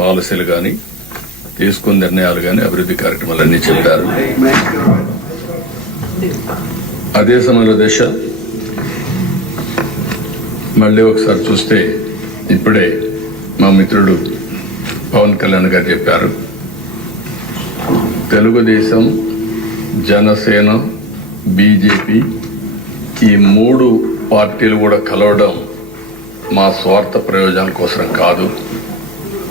పాలసీలు కానీ తీసుకున్న నిర్ణయాలు కానీ అభివృద్ధి కార్యక్రమాలన్నీ చెప్పారు. అదే సమయంలో దేశ మళ్ళీ ఒకసారి చూస్తే ఇప్పుడే మా మిత్రుడు పవన్ కళ్యాణ్ గారు చెప్పారు, తెలుగుదేశం, జనసేన, బీజేపీ ఈ 3 పార్టీలు కూడా కలవడం మా స్వార్థ ప్రయోజనాల కోసం కాదు,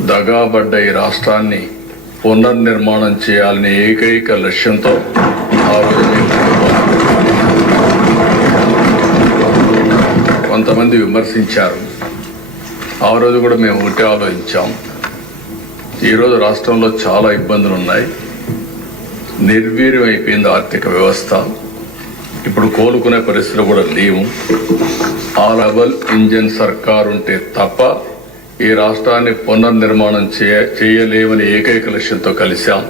దగాబడ్డ ఈ రాష్ట్రాన్ని పునర్నిర్మాణం చేయాలనే ఏకైక లక్ష్యంతో ఆ రోజు కొంతమంది విమర్శించారు. ఆ రోజు కూడా మేము ఒకటే ఆలోచించాం. ఈరోజు రాష్ట్రంలో చాలా ఇబ్బందులు ఉన్నాయి, నిర్వీర్యం అయిపోయింది ఆర్థిక వ్యవస్థ, ఇప్పుడు కోలుకునే పరిస్థితులు కూడా లేవు. ఆ లెవెల్ ఇంజన్ సర్కార్ ఉంటే తప్ప ఈ రాష్ట్రాన్ని పునర్నిర్మాణం చేయలేమని ఏకైక లక్ష్యంతో కలిశాం.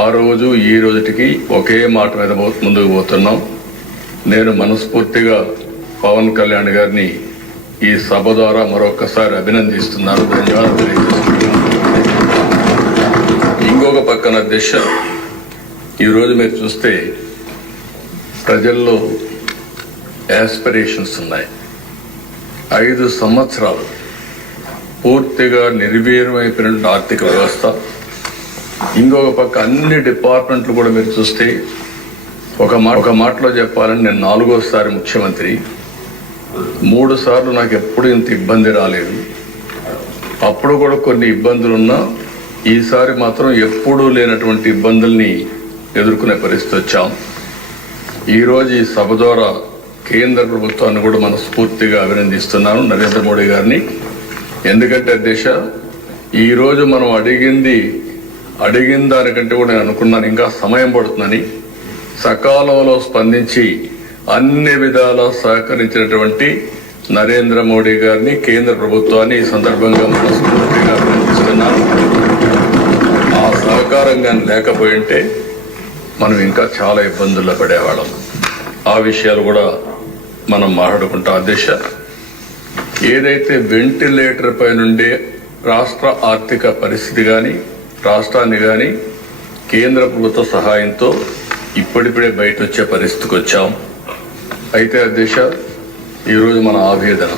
ఆ రోజు ఈ రోజుటికి ఒకే మాట మీద ముందుకు పోతున్నాం. నేను మనస్ఫూర్తిగా పవన్ కళ్యాణ్ గారిని ఈ సభ ద్వారా మరొకసారి అభినందిస్తున్నాను, ధన్యవాదాలు తెలియజేస్తున్నాను. ఇంకొక పక్కన దిశ, ఈరోజు మీరు చూస్తే ప్రజల్లో యాస్పిరేషన్స్ ఉన్నాయి. 5 సంవత్సరాలు పూర్తిగా నిర్వీర్యం అయిపోయిన ఆర్థిక వ్యవస్థ, ఇంకొక పక్క అన్ని డిపార్ట్మెంట్లు కూడా మీరు చూస్తే ఒక మాటలో చెప్పాలని నేను 4వ ముఖ్యమంత్రి. 3 సార్లు నాకు ఎప్పుడు ఇంత ఇబ్బంది రాలేదు. అప్పుడు కూడా కొన్ని ఇబ్బందులున్నా ఈసారి మాత్రం ఎప్పుడూ లేనటువంటి ఇబ్బందుల్ని ఎదుర్కొనే పరిస్థితి వచ్చాం. ఈరోజు ఈ సభ ద్వారా కేంద్ర ప్రభుత్వాన్ని కూడా మనస్ఫూర్తిగా అభినందిస్తున్నాను, నరేంద్ర మోడీ గారిని. ఎందుకంటే దేశ ఈరోజు మనం అడిగిన దానికంటే కూడా నేను అనుకున్నాను ఇంకా సమయం పడుతుందని. సకాలంలో స్పందించి అన్ని విధాలా సహకరించినటువంటి నరేంద్ర మోడీ గారిని, కేంద్ర ప్రభుత్వాన్ని ఈ సందర్భంగా మనస్ఫూర్తిగా అభినందిస్తున్నాను. ఆ సహకారం కానీ లేకపోయింటే మనం ఇంకా చాలా ఇబ్బందుల్లో పడేవాళ్ళం. ఆ విషయాలు కూడా మనం మాట్లాడుకుంటాం. అధ్యక్ష, ఏదైతే వెంటిలేటర్ పై నుండి రాష్ట్ర ఆర్థిక పరిస్థితి కానీ రాష్ట్రాన్ని కానీ కేంద్ర ప్రభుత్వ సహాయంతో ఇప్పుడిప్పుడే బయట వచ్చే పరిస్థితికి వచ్చాం. అయితే అధ్యక్ష, ఈరోజు మన ఆవేదన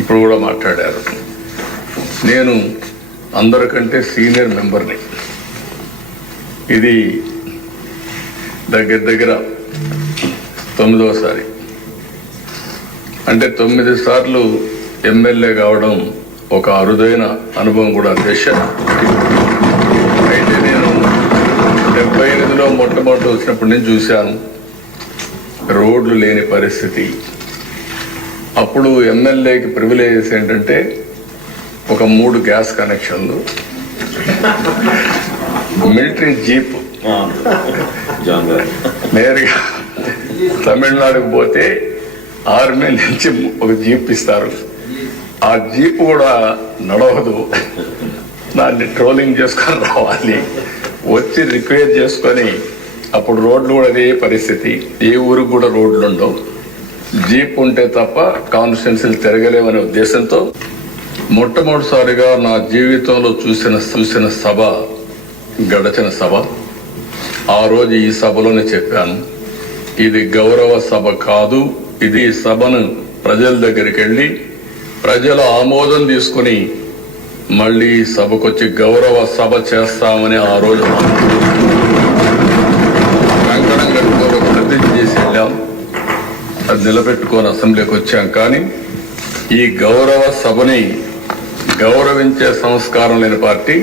ఇప్పుడు కూడా మాట్లాడారు. నేను అందరికంటే సీనియర్ మెంబర్ని. ఇది దగ్గర 9వసారి. అంటే 9 సార్లు ఎమ్మెల్యే కావడం ఒక అరుదైన అనుభవం కూడా అధ్యక్ష. అయితే నేను 78లో మొట్టమొదటి వచ్చినప్పుడు నేను చూశాను రోడ్లు లేని పరిస్థితి. అప్పుడు ఎమ్మెల్యేకి ప్రివిలేజెస్ ఏంటంటే ఒక 3 గ్యాస్ కనెక్షన్లు, మిలిటరీ జీప్, నేరుగా తమిళనాడుకు పోతే ఆర్మీ నుంచి ఒక జీప్ ఇస్తారు. ఆ జీప్ కూడా నడవదు, దాన్ని ట్రోలింగ్ చేసుకొని రావాలి, వచ్చి రిపేర్ చేసుకొని. అప్పుడు రోడ్లు కూడా అదే పరిస్థితి, ఏ ఊరికి కూడా రోడ్లు ఉండవు, జీప్ ఉంటే తప్ప కాన్స్టిట్యున్సీలు తిరగలేమనే ఉద్దేశంతో మొట్టమొదటిసారిగా నా జీవితంలో చూసిన సభ గడచిన సభ. ఆ రోజు ఈ సభలోనే చెప్పాను, ఇది గౌరవ సభ కాదు, ఇది సభను ప్రజల దగ్గరికి వెళ్ళి ప్రజల ఆమోదం తీసుకుని మళ్ళీ సభకు వచ్చి గౌరవ సభ చేస్తామని ఆ రోజు కంకణం కట్టుకొని ప్రతిజ్ఞ చేసి వెళ్ళాం. అది నిలబెట్టుకొని అసెంబ్లీకి వచ్చాం. కానీ ఈ గౌరవ సభని గౌరవించే సంస్కారం లేని పార్టీ